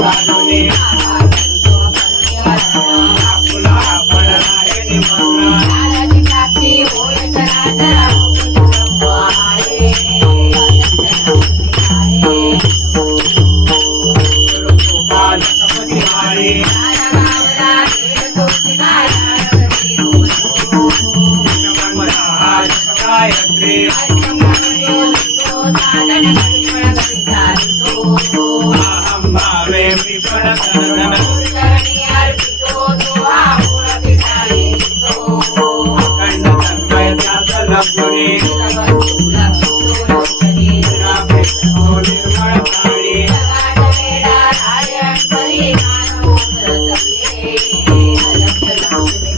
साधुनी फुला पडणारे निमग्न ज्ञानाची प्राप्ती होय चराचरा ब्रह्म आहे गुरुकृपा जगमती माळे गावला गेल तो शिकारा गायत्री साधन कळकळी साधतो अहं भावे विफल सर्वन चरणी अर्पितो तो आपुळ पिठाई तो खंड तन्मय त्यास लब्धुनी निर्मळ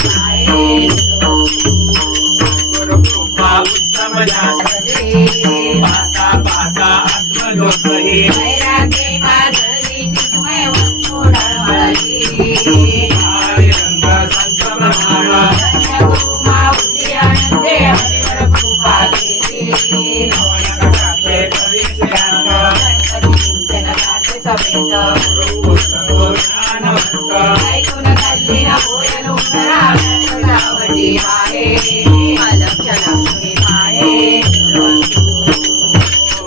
प्राणी गुरुकृपा उत्तम जाते पाहता पाहता आत्मलोकही रंग संत प्रमाण कटाक्षे कवीचे ज्ञानवंत ऐकून खाल्ली ना बोलून उतरावटी आहे लक्ष लक्ष्मी आहे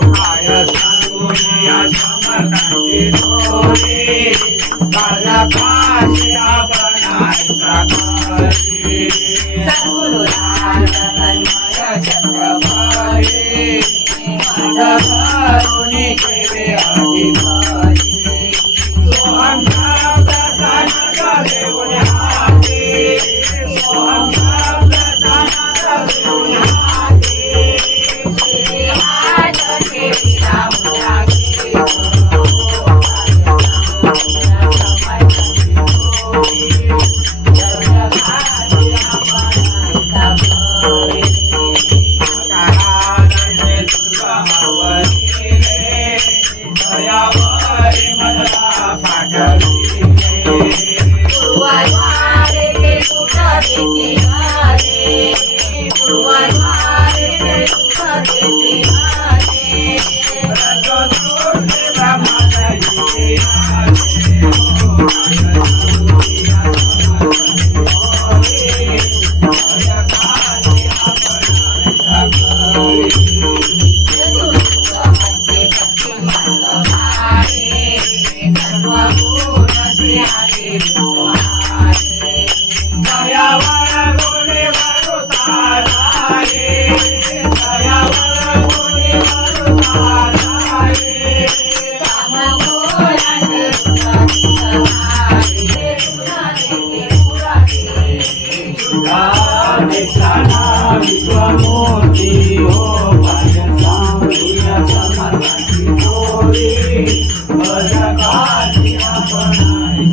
काय सांगून या समर्थांची थोडी काशी आपणायचा करी सद्गुरु तन्मय चक्रवर्ती करुणी केले अधिकारी सोहम शब्द सनद देऊन हाती सोहम शब्द सनद देऊन हाती दयावरी मदला पाठविले विश्वमूर्ती हो जगाची आपणायचा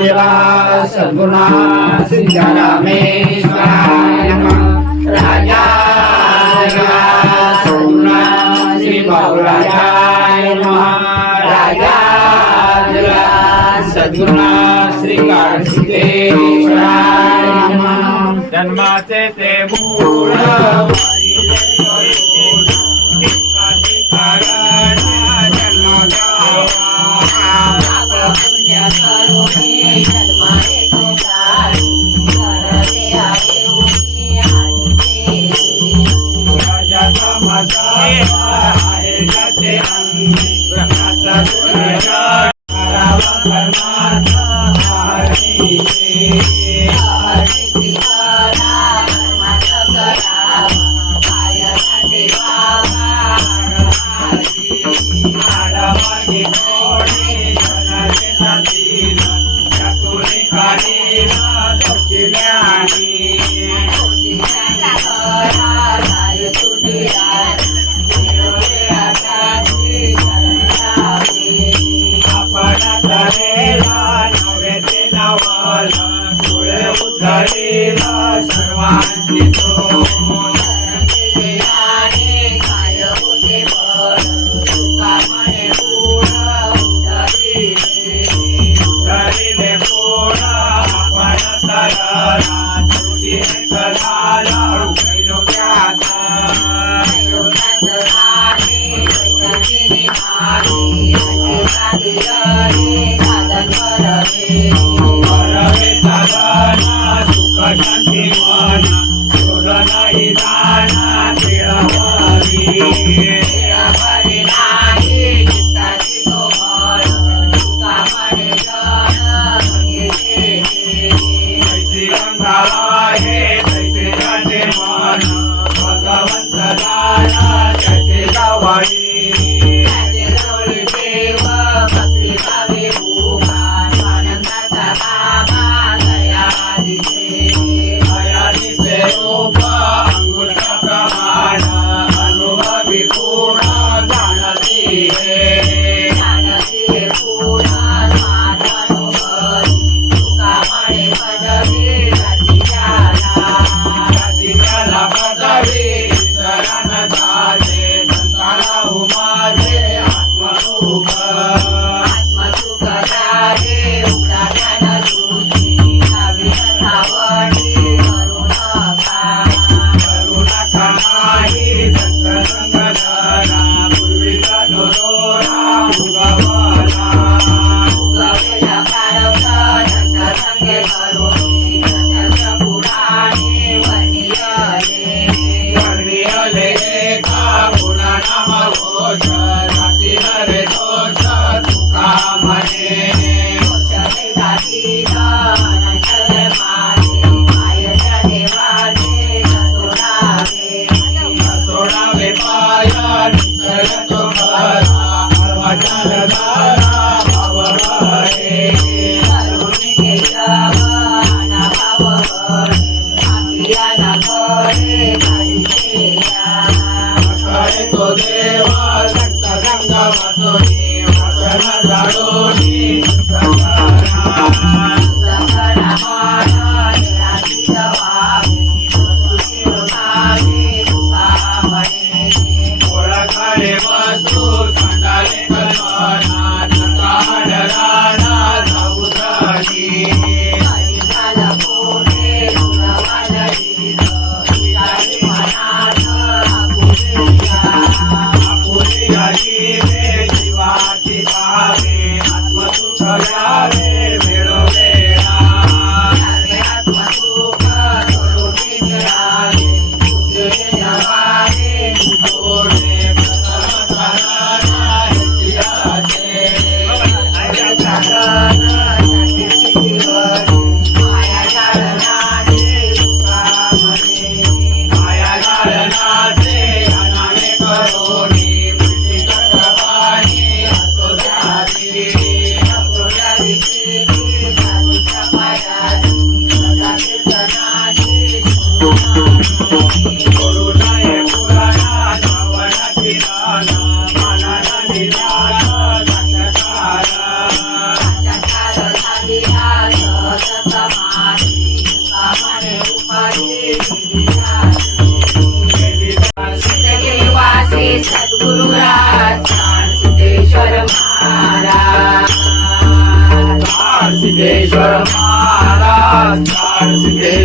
देवा सद्गुणा सिद्धरामेश्वराय नमः। राजा सद्गुणा श्री बाबुराजाय नमः। राजा सद्गुणा श्री कार्तिकेश्वराय नमः। जन्माचे ते मूळ सर्वांची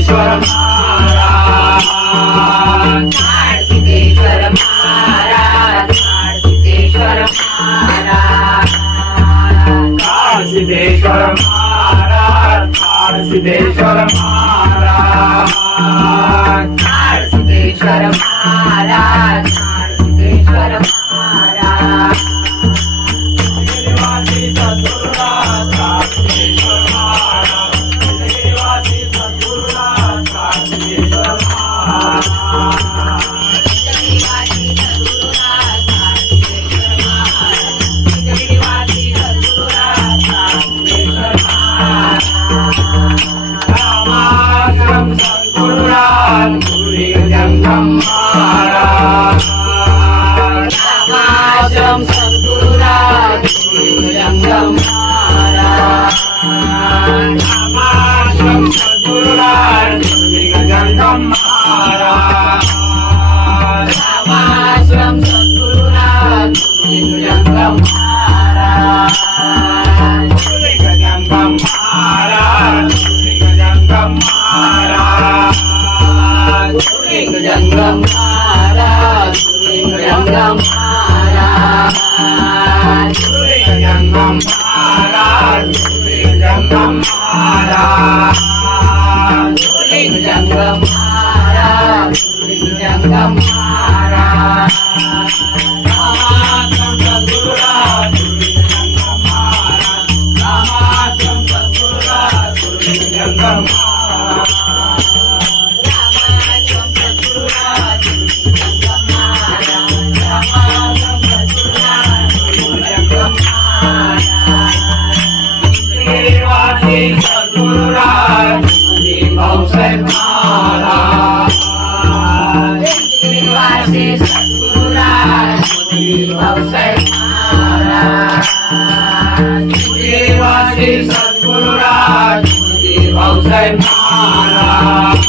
सिद्धेश्वर महाराज सिद्धेश्वर महाराज सिद्धेश्वर महाराज सिद्धेश्वर महाराज सिद्धेश्वर महाराज सिद्धेश्वर महाराज सिद्धेश्वर महाराज निवासी सद्गुरुनाथ सिद्धेश्वर महाराज निवासी सद्गुरुनाथ सिद्धेश्वर महाराज निवासी सद्गुरुनाथ सिद्धेश्वर महाराज निवासी सद्गुरुनाथ सिद्धेश्वर महाराज रामाश्रम सद्गुरुनाथ गुरुजंगम महाराज रामाश्रम सद्गुरुनाथ गुरुजंगम महाराज रामाश्रम सद्गुरुनाथ गुरुजंगम महाराज रामाश्रम सद्गुरुनाथ गुरुजंगम महाराज गुरुजंगम महाराज गुरुजंगम महाराज गुरुजंगम महाराज गुरुजंगम महाराज गुरुजंगम महाराज गुरुजंगम महाराज गुरुजंगम महाराज गुरुजंगम महाराज रामाश्रम सद्गुरुनाथ गुरुजंगम महाराज रामाश्रम सद्गुरुनाथ गुरुजंगम महाराज रामाश्रम सद्गुरुनाथ गुरुजंगम महाराज रामाश्रम सद्गुरुनाथ गुरुजंगम महाराज निवासी सद्गुरुनाथ भाऊसाहेब महाराज निवासी सद्गुरुनाथ भाऊसाहेब महाराज निवासी सद्गुरुनाथ भाऊसाहेब महाराज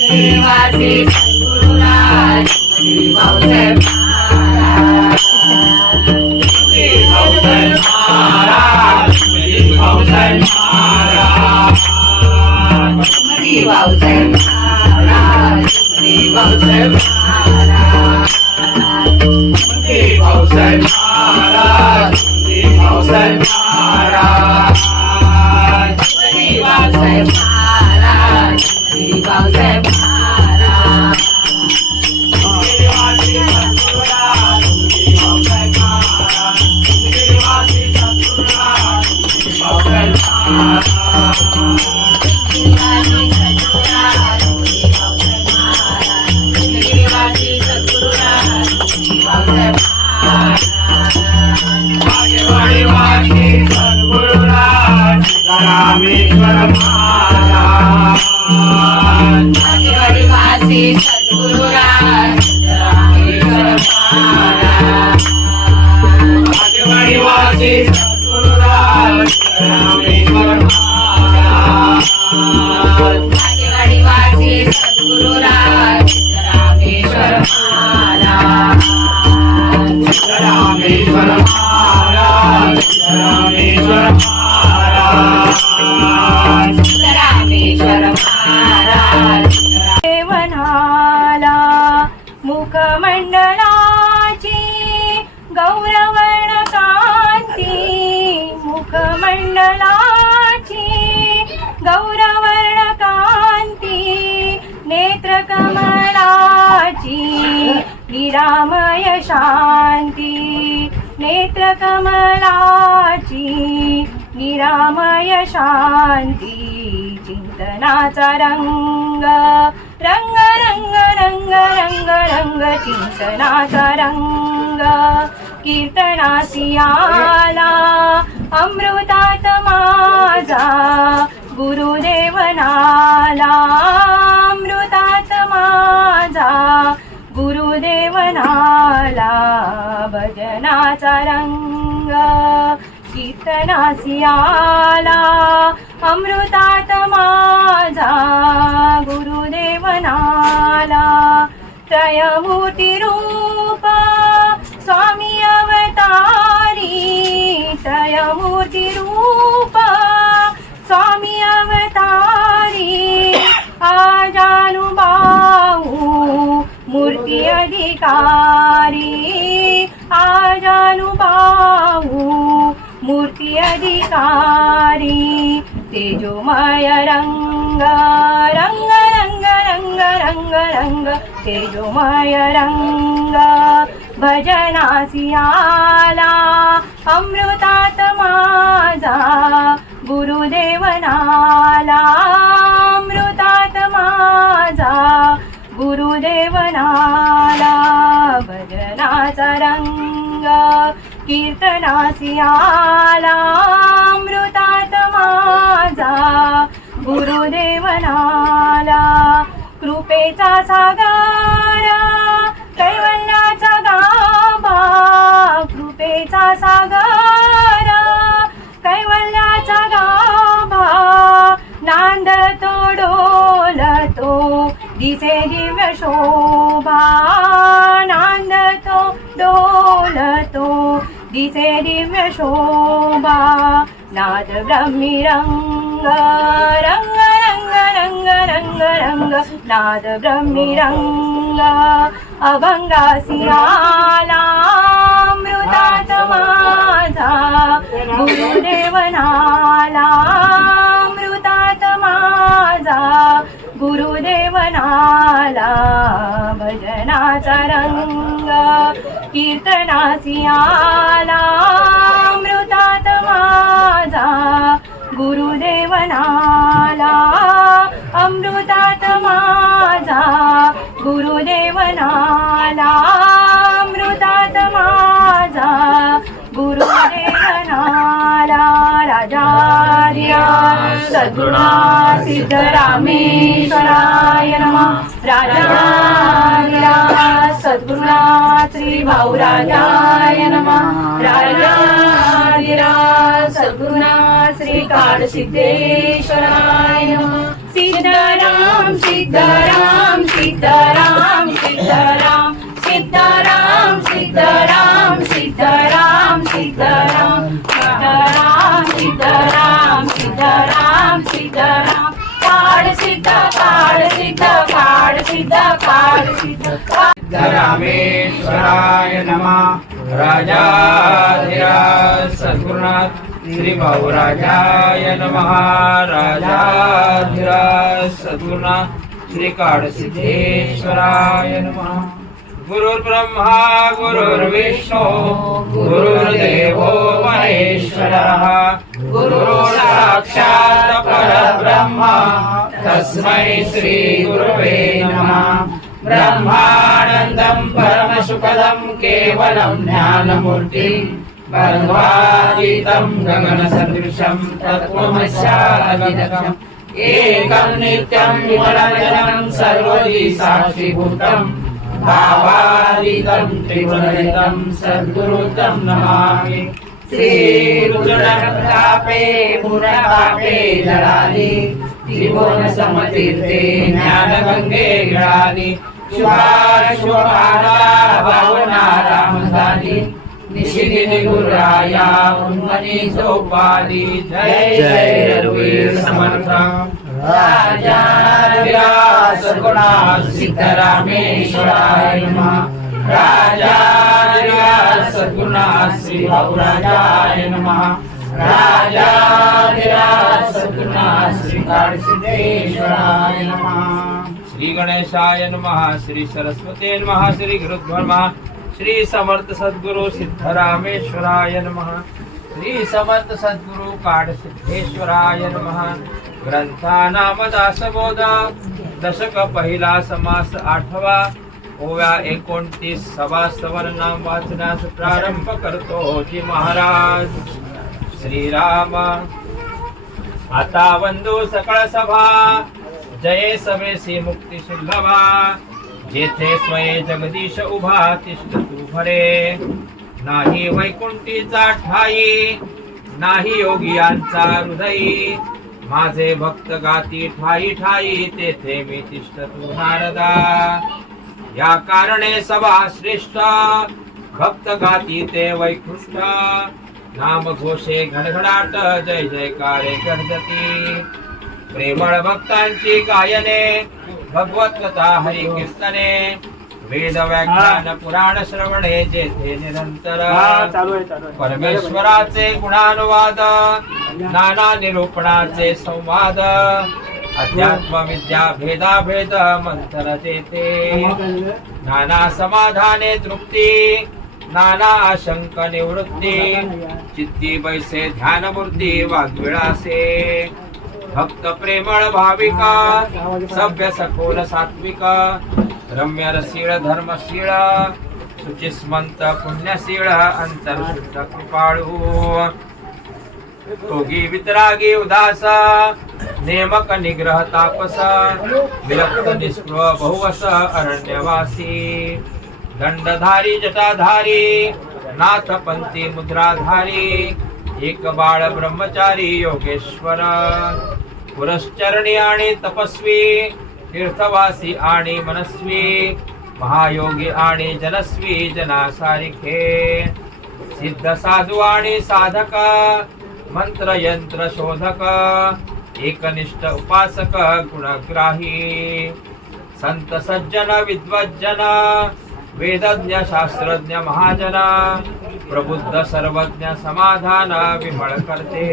निवासी सद्गुरुनाथ भाऊसाहेब महाराज भाऊसाहेब महाराज भाऊसाहेब महाराज भाऊसाहेब महाराज भाऊसाहेब महाराज भाऊसाहेब महाराज भाऊसाहेब महाराज भाऊसाहेब महाराज भाऊसाहेब महाराज निवासी सद्गुरुनाथ भाऊसाहेब महाराज निवासी सद्गुरुनाथ भाऊसाहेब महाराज निवासी सद्गुरुनाथ भाऊसाहेब महाराज निवासी सद्गुरुनाथ भाऊसाहेब महाराज वासी सद्गुरुनाथ रामेश्वर महाराज निवासी सद्गुरुनाथ रामेश्वर महाराज वासी सद्गुरुनाथ रामेश्वर महाराज निवासी सद्गुरुनाथ रामेश्वर महाराज रामेश्वर महाराज रामेश्वर महाराज रामेश्वर महाराज देवनाला मुखमंडलाची गौरवर्ण कांती मुखमंडलाची गौरवर्ण कांती नेत्रकमलाची निरामय शांती नेत्रकमलाची निरामय शांती चिंतनाचा रंग रंग रंग रंग रंग रंग चिंतनाचा रंग कीर्तनासी आला अमृतात माझा गुरुदेव नाला अमृतात माझा गुरुदेव नाला भजनाचा रंग कीर्तनासी आला अमृतात माझा गुरुदेव नाला त्रयमूर्ती रूप स्वामी अवतारी त्रयमूर्ती रूप स्वामी अवतारी अधिकारी आजानुबाहू मूर्ती अधिकारी तेजोमय रंग रंग रंग रंग रंग रंग तेजोमय रंग भजनासी आला अमृतात माझा गुरुदेव नाला अमृतात माझा गुरुदेव नाला भजनाचा रंग कीर्तनासी आला अमृतात माझा गुरुदेव नाला कृपेचा सागर कैवल्याचा गाभा कृपेचा सागर कैवल्याचा गाभा नांदतो डोलतो दिसे दिव्य शोभा नांदतो डोलतो दिसे दिव्य शोभा नाद ब्रह्मी रंग रंग रंग रंग रंग रंग नाद ब्रह्मी रंग अभंगासी आला अमृतात माझा गुरुदेव नाला अमृतात माझा गुरुदेव नाला भजनाचा रंग कीर्तनासी आला अमृतात माझा गुरुदेव नाला अमृतात माझा गुरुदेव नाला अमृतात माझा गुरुदेव नाला राजार्या सद्गुणा सिद्धरामेश्वराय नमः राजार्या सद्गुणा श्री भाऊराजाय नमः राजार्या सद्गुणा श्री काळसिद्धेश्वराय नमः सिद्धराम सिद्धराम सिद्धराम सिद्धराम सिद्धराम सिद्धराम सिद्धराम सिद्धराम सिद्धराम सिद्धराम सिद्धराम सिद्धराम काळ सिद्ध काळ सिद्ध काळ सिद्ध काळ सिद्ध रामेश्वराय नमः राजाधिराज सद्गुरुनाथ श्री भाऊराजाय नमः राजाधिराज सद्गुरुनाथ श्री काळसिद्धेश्वराय नमः गुरुर्ब्रह्मा गुरुर्विष्णू गुरुर्देवो महेश्वरः गुरुर्साक्षात् परब्रह्म तस्मै श्री गुरवे नमः ब्रह्मानन्दं परमसुखदं केवलं ज्ञानमूर्तिं ब्रह्मातीतं गगनसदृशं तत्त्वमस्यादिलक्ष्यम् एकं नित्यं विमलजनं सर्वदि साक्षिभूतं भावातीतं त्रिगुणरहितं सद्गुरुतं नमामि श्रीरुद्रप्रतापे पूर्णपापे जलानि त्रिभुवनसमतीर्थे ज्ञानगङ्गे गिळानि शुभाशुभाला भावना रामधानी निशिदिन गुराया उन्मनी जोपादी जय जय रघुवीर समर्थ राजाधिराज सद्गुणाथ सिद्धरामेश्वराय नमः राजाधिराज सद्गुणाथ श्री भाऊराजाय नमः राजाधिराज सद्गुणाथ श्री काळसिद्धेश्वराय नमः श्री गणेशाय नमः श्री सरस्वती नमः श्री गुरुभ्यो नमः श्री समर्थ सद्गुरु सिद्धरामेश्वराय नमः श्री समर्थ सद्गुरु काळसिद्धेश्वराय नमः ग्रंथानाम दासबोध दशक पहिला समास आठवा ओव्या 29 सभासवन नाम वाचनास प्रारंभ करतो जी महाराज श्रीराम आता वंदू सकळ सभा जये सवेसी मुक्ती सुलभा जेथे स्वये जगदीश उभा तिष्ठ तू भरे नाही वैकुंठीचा ठाई नाही योगियांचा हृदयी माझे भक्त गाती ठाई ठाई तेथे मी तिष्ठ तू नारदा या कारणे सभा श्रेष्ठ भक्त गाती ते वैकुंठ नाम घोषे घडघडाट जय जयकारे गर्जती प्रेमळ भक्तांची गायने भगवत कथा हरी कीर्तने वेद व्याख्यान पुराण श्रवणे जेथे निरंतर परमेश्वराचे गुणानुवाद नाना निरूपणाचे संवाद अध्यात्म विद्या भेदा भेद मंथन जेथे नाना समाधाने तृप्ती नाना आशंक निवृत्ती चित्ती बैसे ध्यान मूर्ती वाग्विळासे भक्त प्रेमळ भाविक सभ्य सखोल सात्विक रम्य रसीळ धर्मशीळ शुचिस्मंत पुण्यशीळ अंतर्शुद्ध कृपाळू योगी वितरागी उदास नेमक निग्रह तापस विरक्त निष्क्रिय बहुवस अरण्यवासी दंडधारी जटाधारी नाथ पंथी मुद्राधारी एक बाळ ब्रह्मचारी योगेश्वर पुरश्चरणी आणि तपस्वी तीर्थवासी आणि मनस्वी महायोगी आणि जनस्वी जनासारिखे सिद्ध साधू आणि साधक मंत्र यंत्र शोधक एकनिष्ठ उपासक गुणग्राही संत सज्जन विद्वज्जन वेदज्ञ शास्त्रज्ञ महाजन प्रबुद्ध सर्वज्ञ समाधान विमळ करते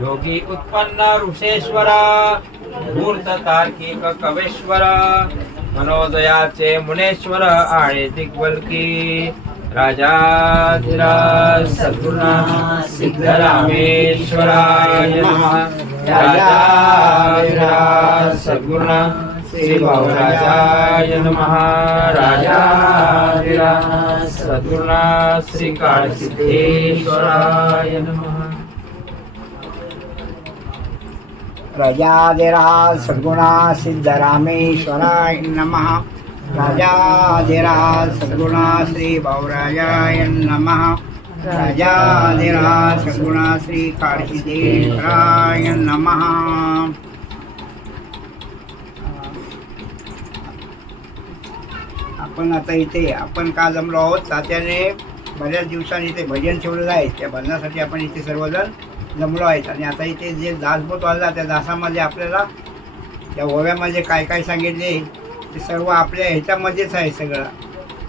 योगी उत्पन्न ऋषेश्वर मूर्त तार्किक कवेश्वर मनोदयाचे मुनेश्वर आणि दिग्बलकी राजाधिराज सद्गुरुनाथ सिद्धरामेश्वराय नमः राजाधिराज सद्गुरुनाथ श्री भाऊराजाय नमः राजाधिराज सद्गुरुनाथ श्री काळसिद्धेश्वराय नमः राजाधिराज सद्गुरुनाथ सिद्धरामेश्वराय नमः राजाधिराज सद्गुरुनाथ श्री भाऊराजाय नमः राजाधिराज सद्गुरुनाथ श्री काळसिद्धेश्वराय नमः आपण आता इथे आपण का जमलो आहोत तात्याने बऱ्याच दिवसांनी इथे भजन ठेवलेलं आहे त्या भजनासाठी आपण इथे सर्वजण जमलो आहेत आणि आता इथे जे दासबोध वाजला त्या दासामध्ये आपल्याला त्या ओव्यामध्ये काय काय सांगितले ते सर्व आपल्या ह्याच्यामध्येच आहे सगळं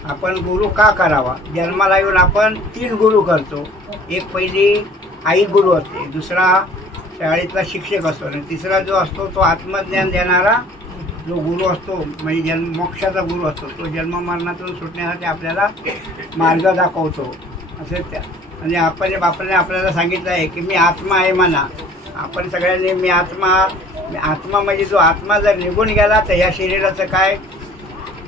आपण गुरु का करावा जन्माला येऊन आपण 3 गुरु करतो एक पहिली आई गुरु असते दुसरा शाळेतला शिक्षक असतो आणि तिसरा जो असतो तो आत्मज्ञान देणारा जो गुरु असतो म्हणजे मोक्षाचा गुरु असतो तो जन्म मरणातून सुटण्यासाठी आपल्याला मार्ग दाखवतो असे त्या म्हणजे बापाने आपल्याला सांगितलं आहे की मी आत्मा आहे म्हणा आपण सगळ्यांनी मी आत्मा म्हणजे जो आत्मा जर निघून गेला तर ह्या शरीराचं काय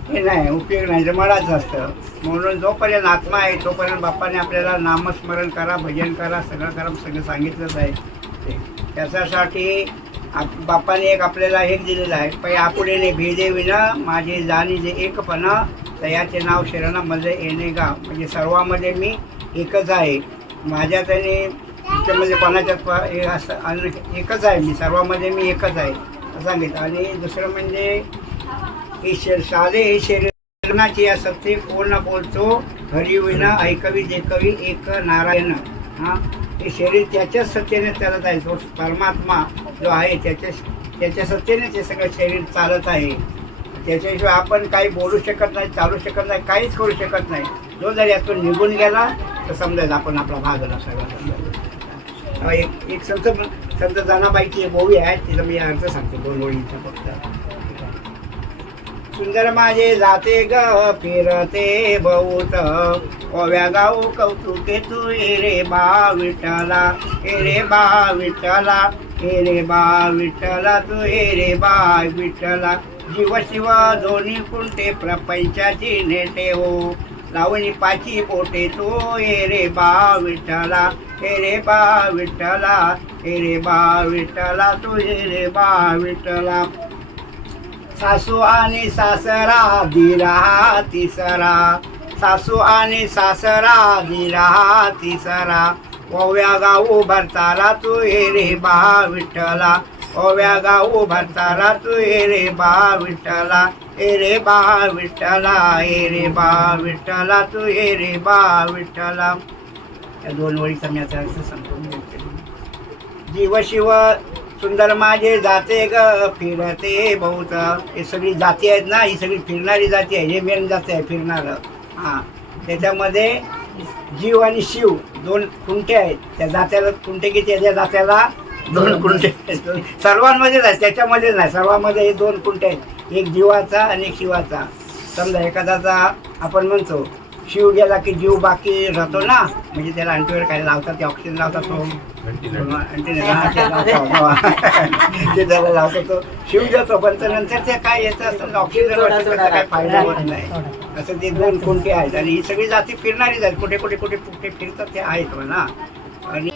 हे नाही उपयोग नाही जमळाच असतं म्हणून जोपर्यंत आत्मा आहे तोपर्यंत बापाने आपल्याला नामस्मरण करा भजन करा सगळं सांगितलंच आहे त्याच्यासाठी बापाने एक आपल्याला एक दिलेलं आहे पै आपुडेने भेदे विना माझे जाणी जे एकपणा तयाचे नाव शरणामध्ये येणे गा म्हणजे सर्वामध्ये मी एकच आहे माझ्यात आणि त्याच्यामध्ये कोणाच्यात असं एकच आहे मी सर्वामध्ये मी एकच आहे असं सांगितलं आणि दुसरं म्हणजे साधे हे शरीराची या सत्य कोण बोलतो हरिविना ऐकवी जे कवी एक नारायण हां हे शरीर त्याच्याच सत्तेने चालत आहे तो परमात्मा जो आहे त्याच्या सत्तेने ते सगळं शरीर चालत आहे त्याच्याशिवाय आपण काही बोलू शकत नाही चालू शकत नाही काहीच करू शकत नाही जो जर यातून निघून गेला तर समजायला आपण आपला भागला सगळा समजायला एक संत जनाबाईची एक ओवी आहे तिला मी अर्थ सांगतो 2 ओळींचा फक्त सुंदर माझे जाते ग फिरते बहुत ओव्या गाऊ कौतुके तू रे बा विठ्ठला रे बा विठ्ठला रे बा विठ्ठला तू रे बा विठ्ठला जीव शिव दोन्ही कुंटे प्रपंचाची नेटे हो लावणी पाची बोटे तो रे बा विठ्ठला रे बा विठ्ठला रे बा विठ्ठला तू रे बा विठ्ठला सासू आणि सासरा दिरा तिसरा सासू आणि सासरा दिरा तिसरा ओव्या गाऊ भरताला तू रे बा विठ्ठला ओव्या गाऊ भरताला तू रे बा विठ्ठला रे बा विठ्ठला रे बा विठ्ठला तू रे बा विठ्ठला या 2 ओळीचा मी आता अर्थ सांगतो जीव शिव सुंदर माझे जाते ग फिरते बहुत. हे सगळी जाती आहेत ना, ही सगळी फिरणारी जाती आहे. हे मेन जाती आहे फिरणारं. हां, त्याच्यामध्ये जीव आणि शिव दोन खुंटे आहेत. त्या जात्याला खुंटे किती आहे? त्या जात्याला दोन खुंटे सर्वांमध्येच आहेत, त्याच्यामध्येच नाही, सर्वांमध्ये हे दोन खुंटे आहेत. एक जीवाचा आणि एक शिवाचा. समजा एखाद्याचा आपण म्हणतो शिव गेला की जीव बाकी राहतो ना, म्हणजे त्याला अंटीवर काय लावतात, ते ऑक्सिजन लावतात, तो ते त्याला लावतो, तो शिव जातो. पण नंतर ते काय येतं असतं ऑक्सिजन, काय फायदा होत नाही. असं ते दोन कोणते आहेत आणि ही सगळी जाती फिरणारी आहेत. कुठे कुठे कुठे कुठे फिरतात ते आहेत म्हणा. आणि